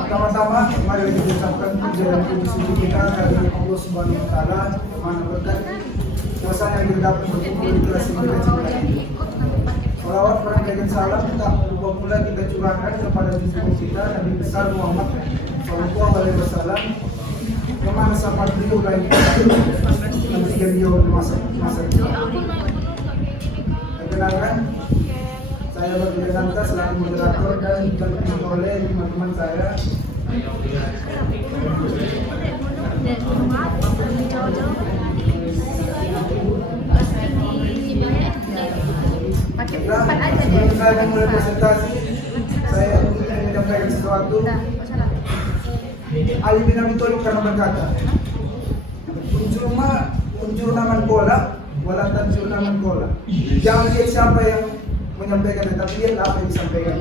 Pertama-tama, mari kita ucapkan pujian puji kita kepada Allah Subhanahu Wa Taala yang Maha Berkat, kuasa yang dapat berkumpul di kelas kita cinta. Salawat dan salam tak lupa pula kita curahkan kepada junjungan kita Nabi besar Muhammad Sallallahu Alaihi Wasallam, yang mana sahabat beliau lain ketika beliau di masa itu. Perkenalkan, saya Bapak Nanta selaku moderator dan didampingi oleh teman-teman saya. Sebelum saya mulai presentasi, saya ingin menyampaikan sesuatu. Ali bin Abi Thalib karena berkata, unsur naman bola, wala tansur naman bola. Jangan lihat siapa yang menyampaikan, tetapi lihat apa yang disampaikan.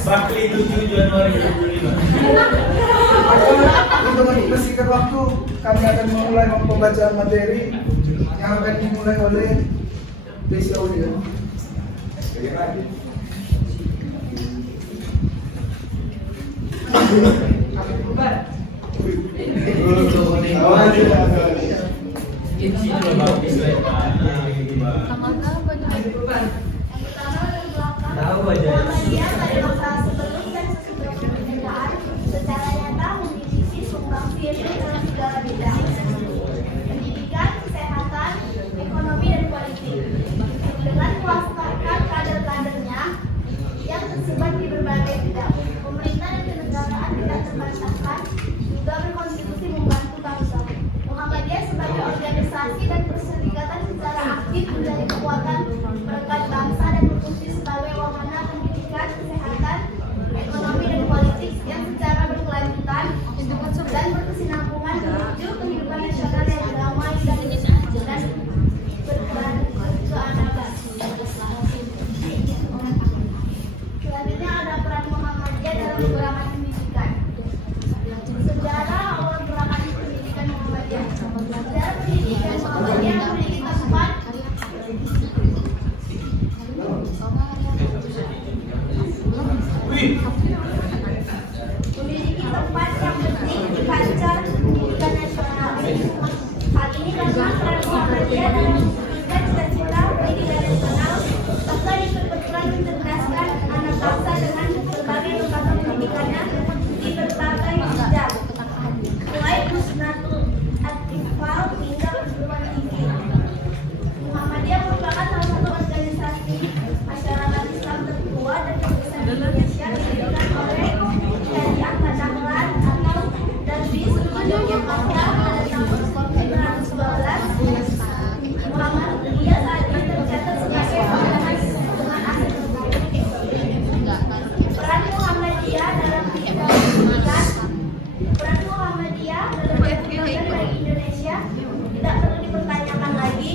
Bakli 7 Januari 2005. Untuk membersihkan waktu, kami akan memulai pembacaan materi yang akan dimulai oleh Desi Aulia. Muhammadiyah pada masa sebelum dan sesudah kemerdekaan secara nyata memiliki sumbangsi dalam segala bidang: pendidikan, kesehatan, ekonomi, dan politik. Dengan mewaspadai kader-kadernya yang tersebar di berbagai bidang, pemerintah dan kenegaraan tidak terbantahkan juga berkontribusi membantu bangsa. Muhammadiyah sebagai organisasi dan perserikatan secara aktif menjadi kekuatan perekat bangsa dan berfungsi sebagai wahana pendidikan, kesehatan, ekonomi, dan politik yang secara berkelanjutan dan berkesinambungan menuju kehidupan nasional yang damai dan berkeadaban. Selanjutnya ada peran Muhammadiyah dalam gerakan pendidikan. Sejarah awal gerakan pendidikan Muhammadiyah. Sejarah pendidikan Muhammadiyah memiliki tempat yang penting di kancah pendidikan nasional. Hal ini karena peran Muhammadiyah dalam mewujudkan cita-cita pendidikan nasional serta diperlukan mencerdaskan anak bangsa dengan berbagai lembaga pendidikannya di berbagai bidang, mulai Husnatul Atfal hingga perguruan tinggi. Muhammadiyah merupakan salah satu organisasi masyarakat Islam tertua dan terbesar di Indonesia, didirikan oleh Syariah Kadahlan atau Darwis Yogyakarta pada tahun 1912. Muhammadiyah saat ini tercatat sebagai organisasi dengan aset peran Muhammadiyah dalam pendidikan. Peran Muhammadiyah dalam pendidikan bagi Indonesia tidak perlu dipertanyakan lagi.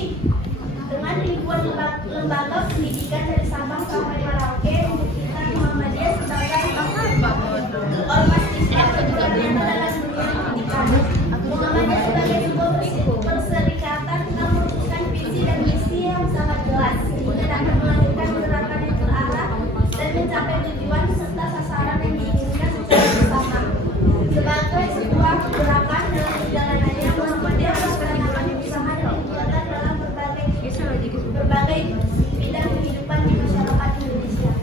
Dengan ribuan lembaga pendidikan dari Sabang sampai Merauke, membuktikan Muhammadiyah sebagai ormas Islam ternyata dalam dunia pendidikan. Muhammadiyah sebagai sebuah perserikatan telah merumuskan visi dan misi yang sangat jelas, sehingga dapat melanjutkan gerakan yang terarah dan mencapai tujuan serta sasaran yang diinginkan secara bersama. Sebagai sebuah gerakan dalam perjalanannya, Muhammadiyah melaksanakan usaha dan kegiatan dalam berbagai bidang kehidupan di masyarakat Indonesia.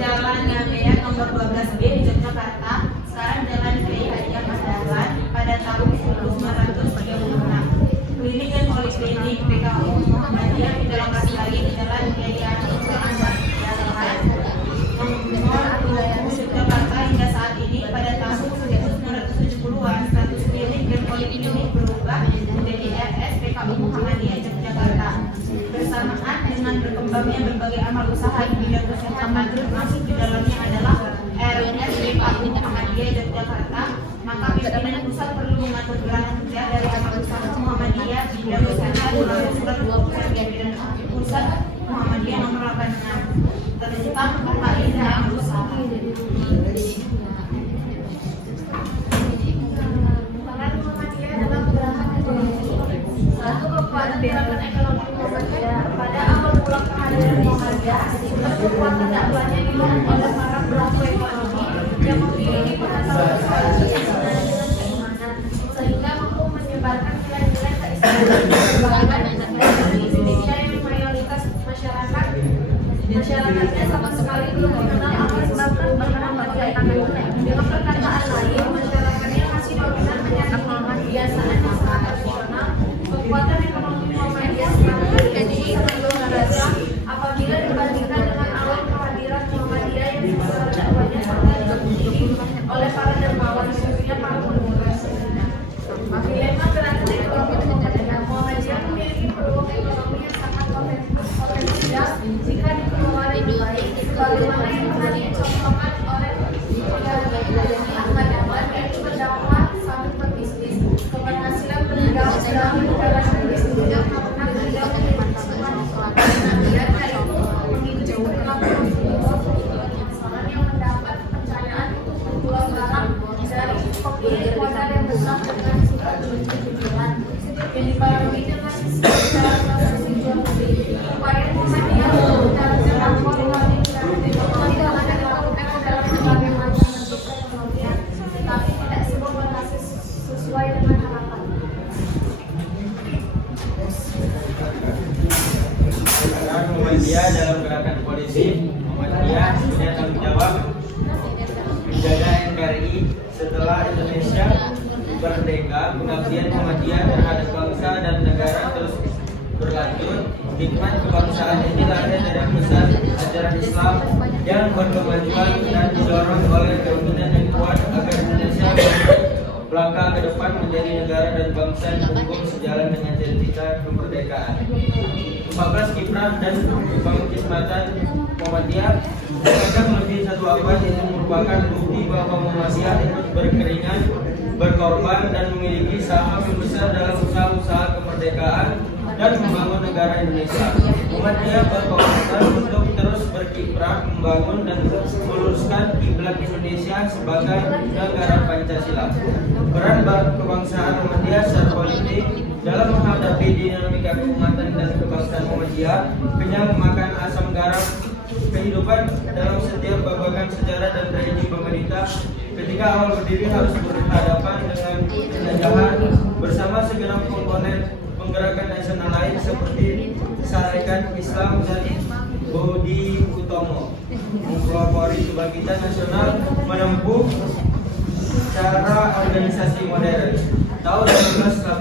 Jalan Ngambea nomor 12B di Yogyakarta, sekarang Jalan Kiai Haji Ahmad Dahlan pada tahun 1936. Klinik dan Poliklinik PKU Muhammadiyah di dalam Lestari di Jalan Kiai Haji Ahmad Dahlan nomor 20 Yogyakarta hingga saat ini. Pada tahun 1970-an status klinik dan poliklinik berubah menjadi RS PKU Muhammadiyah Yogyakarta. Bersamaan dengan berkembangnya berbagai amal usaha di bidang kesehatan, termasuk di dalamnya adalah RS PKU Muhammadiyah Yogyakarta, maka pimpinan pusat perlu mengatur gerakan kerja dari amal usaha Muhammadiyah di bidang kesehatan melalui surat keputusan pimpinan pusat Muhammadiyah nomor 86 tentang terkait dengan amal usaha. Peran Muhammadiyah dalam gerakan ekonomi. Satu, kekuatan gerakan ekonomi Muhammadiyah. Pada awal mula kehadiran Muhammadiyah, sumber kekuatan dakwahnya dilihat oleh para pelaku ekonomi yang memiliki pengetahuan strategis dengan keimanan, sehingga mampu menyebarkan nilai-nilai keislaman dan di Indonesia yang mayoritas masyarakatnya sama sekali belum mengenal apa sebabkan berperan bagai tunai. Dengan perkataan lain, masyarakatnya masih dominan menyatakan kebiasaan masyarakat tradisional. Kekuatan ekonomi Muhammadiyah semakin sebelum merasa apabila dibandingkan dengan awal kehadiran Muhammadiyah yang sumber dakwahnya sangat diikuti oleh para dermawan, khususnya para pengurus. Dilema gerakan ekonomi Muhammadiyah memiliki peluang ekonomi yang sangat potensial jika dikelola dengan baik, sebagaimana yang telah dicontohkan oleh Ahmad Dahlan, yaitu berdakwah sambil berbisnis. Keberhasilan beliau dalam menjalankan bisnisnya karena beliau memantapkan kemudian yaitu mengikuti perilaku persoalan yang mendapat kepercayaan untuk membuat barang dari pemilik modal yang besar dengan sifat jual-jualan yang dibarengi dengan secara transaksi jual beli. Upaya Muhammadiyah menjalankan aktor ekonomi dalam berbagai macam bentuk perekonomian, tetapi tidak semua berhasil sesuai dengan harapan. Peran Muhammadiyah dalam gerakan politik. Muhammadiyah punya tanggung jawab menjaga NKRI setelah Indonesia merdeka. Pengabdian Muhammadiyah terhadap bangsa dan negara terus berlanjut. Hikmat kebangsaan ini lahir dari besar ajaran Islam yang berkemajuan dan didorong oleh keinginan yang kuat agar Indonesia melangkah ke depan menjadi negara dan bangsa yang hukum sejalan dengan cita-cita kemerdekaan. 14 kiprah dan pengkhidmatan Muhammadiyah sepanjang lebih satu abad itu merupakan bukti bahwa Muhammadiyah ikut berkeringat, berkorban dan memiliki saham yang besar dalam usaha-usaha kemerdekaan dan membangun negara Indonesia. Muhammadiyah berkomitmen untuk terus berkiprah membangun dan meluruskan kiblat Indonesia sebagai negara Pancasila. Peran kebangsaan Muhammadiyah secara politik dalam menghadapi dinamika keumatan dan kebangsaan Muhammadiyah kenyang makan asam garam kehidupan dalam setiap babagan sejarah dan rezim pemerintah. Ketika awal berdiri harus berhadapan dengan penjajahan bersama segenap komponen penggerakan nasional lain seperti Sarekat Islam dan Budi Utomo mempelopori kebangkitan nasional menempuh cara organisasi modern. Tahun 1919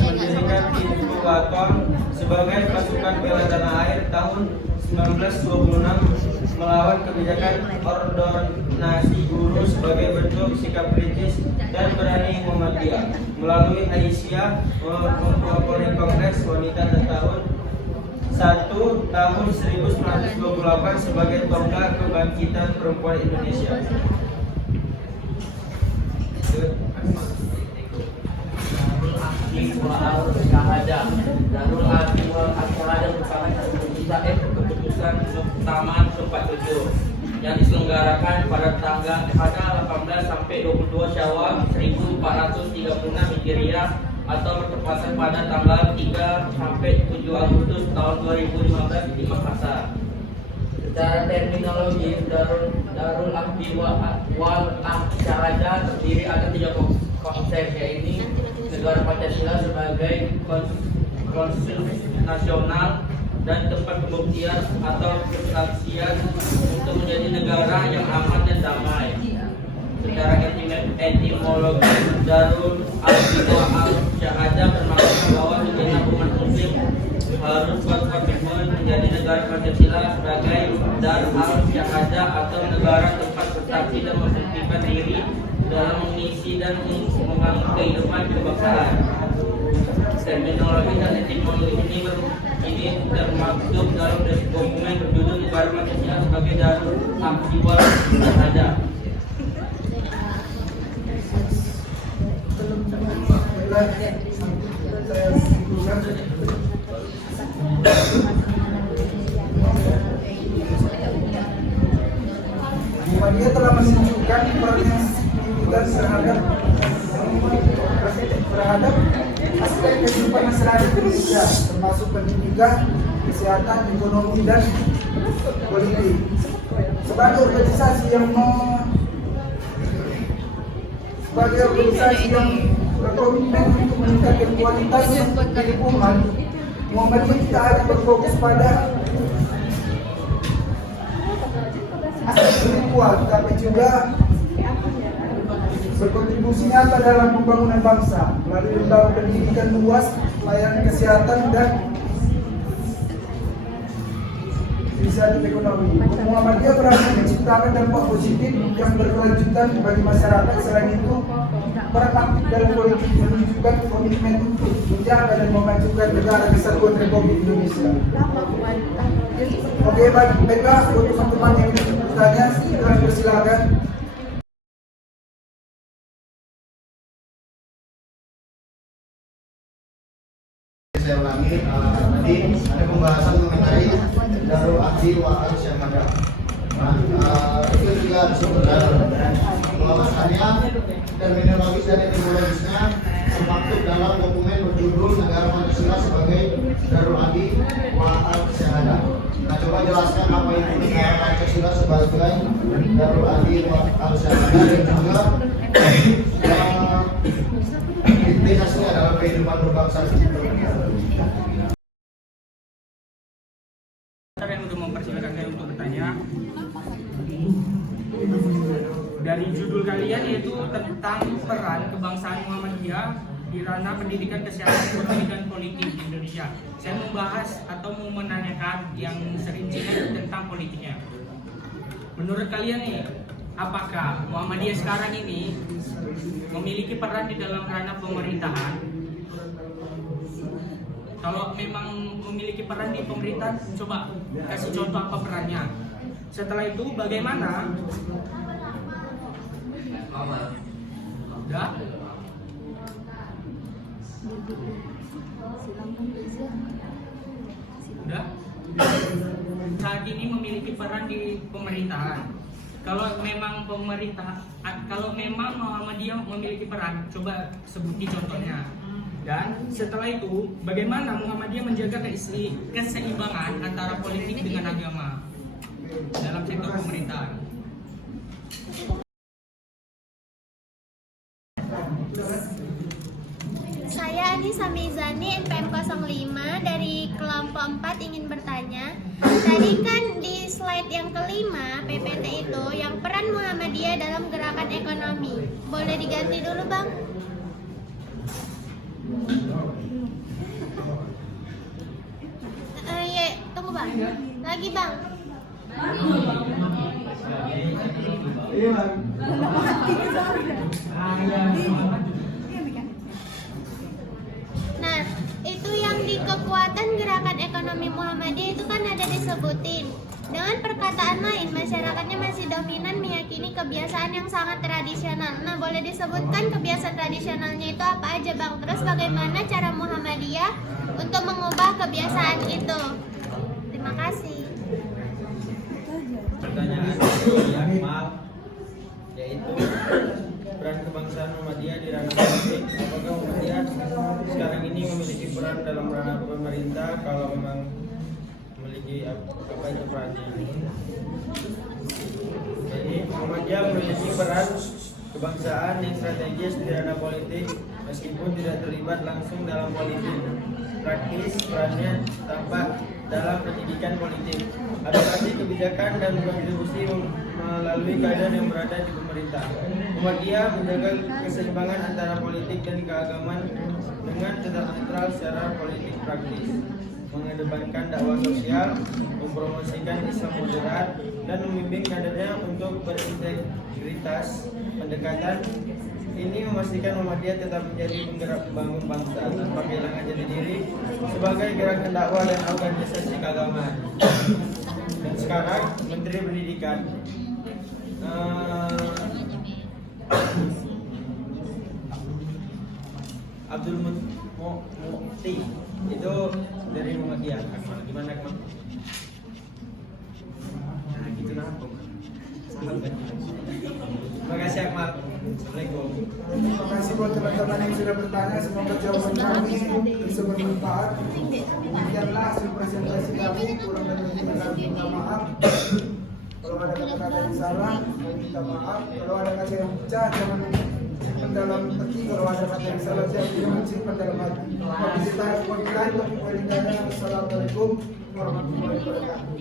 mendirikan Pintu Waton sebagai pasukan bela tanah air. Tahun 1926 melawan kebijakan ordonasi guru sebagai bentuk sikap kritis dan berani Muhammadiyah. Melalui Aisyah mempelopori Kongres Wanita tahun 1928 sebagai tonggak kebangkitan perempuan Indonesia. Darul Arti wal Asyhada bersama keputusan Muktamar 47 yang diselenggarakan pada 18 sampai 22 Syawal 1436 Hijriah atau bertepatan pada tanggal 3 sampai 7 Agustus tahun 2015 di Makassar. Secara terminologi Darul Arti wal Asyhada terdiri atas 3 konsep, yaitu negara Pancasila sebagai konstitusi nasional, dan tempat pembuktian atau kesaksian untuk menjadi negara yang aman dan damai. Secara etimologi, Darul Al-Bid'ah Al-Syahadah bermaksud bahwa segenap umat muslim harus berkomitmen menjadi negara Pancasila sebagai Dar Al-Syahadah atau negara tempat bersaksi dan membuktikan diri dalam mengisi dan membangun kehidupan kebangsaan. Terminologi dan etimologi ini termaktub dalam dokumen berjudul Negara Pancasila sebagai Darul Al-Syahadah. Saya simpulkan Muhammadiyah telah menunjukkan perannya signifikan terhadap aspek kehidupan masyarakat Indonesia, termasuk pendidikan, kesehatan, ekonomi, dan politik. Sebagai organisasi yang berkomitmen untuk meningkatkan kualitas hidup umat, Muhammadiyah tidak hanya berfokus pada aspek spiritual, tapi juga berkontribusi nyata dalam pembangunan bangsa melalui lembaga pendidikan luas, pelayanan kesehatan, dan inisiatif ekonomi. Muhammadiyah berhasil menciptakan dampak positif yang berkelanjutan bagi masyarakat. Selain itu, peran aktif dalam politik menunjukkan komitmen untuk menjaga dan memajukan negara kesatuan Republik Indonesia. Oke, baiklah untuk teman-teman yang bertanya, silakan persilakan. Saya ulangi, tadi ada pembahasan mengenai Darul Ahdi wa Al-Syahadah. Itu juga disebutkan bahwasannya terminologis dan etimologisnya termaktub dalam dokumen berjudul Negara Pancasila sebagai Darul Ahdi wa Al-Syahadah. Nah, coba jelaskan apa itu Negara Pancasila sebagai Darul Ahdi wa Al-Syahadah dan juga implikasinya dalam kehidupan berbangsa. Yang udah mempersilakan saya untuk bertanya. Dari judul kalian yaitu tentang peran kebangsaan Muhammadiyah di ranah pendidikan, kesehatan, ekonomi, dan politik di Indonesia. Saya membahas atau mau menanyakan yang serincinya tentang politiknya. Menurut kalian nih, apakah Muhammadiyah sekarang ini memiliki peran di dalam ranah pemerintahan? Kalau memang memiliki peran di pemerintahan, coba kasih contoh apa perannya. Setelah itu bagaimana? Udah? Udah? Saat ini memiliki peran di pemerintahan. Kalau memang Muhammadiyah memiliki peran, coba sebuti contohnya. Dan setelah itu, bagaimana Muhammadiyah menjaga keseimbangan antara politik dengan agama dalam sektor pemerintahan? Saya Anissa Mizani, NPM 05 dari kelompok 4 ingin bertanya. Tadi kan di slide yang kelima PPT itu yang peran Muhammadiyah dalam gerakan ekonomi. Boleh diganti dulu, Bang? Ya, tunggu, Bang. Lagi, Bang. Nah, itu yang di kekuatan gerakan ekonomi Muhammadiyah itu kan ada disebutin. Dengan perkataan lain, masyarakatnya masih dominan meyakini kebiasaan yang sangat tradisional. Nah, boleh disebutkan kebiasaan tradisionalnya itu apa aja, Bang? Terus bagaimana cara Muhammadiyah untuk mengubah kebiasaan itu? Terima kasih. Pertanyaan yang maaf, yaitu peran kebangsaan Muhammadiyah di ranah politik. Apakah Muhammadiyah sekarang ini memiliki peran dalam ranah pemerintah? Kalau memang memiliki, apa itu perannya? Jadi Muhammadiyah memiliki peran kebangsaan yang strategis di ranah politik, meskipun tidak terlibat langsung dalam politik. Praktis perannya tampak dalam pendidikan politik, adaptasi kebijakan dan kontribusi melalui keadaan yang berada di pemerintah. Muhammadiyah menjaga keseimbangan antara politik dan keagamaan dengan tetap netral secara politik praktis, mengedepankan dakwah sosial, mempromosikan Islam moderat, dan membimbing kadernya untuk berintegritas. Pendekatan ini memastikan Muhammadiyah tetap menjadi penggerak pembangun bangsa tanpa kehilangan jati diri sebagai gerakan dakwah dan organisasi keagamaan. Dan sekarang Menteri Pendidikan Abdul Mukti itu dari Muhammadiyah. Akmal, gimana Akmal? Nah, gitu lah. Terima kasih Akmal. Assalamualaikum. Terima kasih buat teman-teman yang sudah bertanya. Semoga jawaban kami bisa bermanfaat. Demikianlah hasil presentasi kami. Kurang dan lebih kami minta maaf. Kalau ada kata-kata yang salah, kami minta maaf. Kalau ada kata yang pecah, jangan simpan dalam hati. Kalau ada kata yang salah, jangan simpan dalam hati. Wassalamualaikum warahmatullahi wabarakatuh.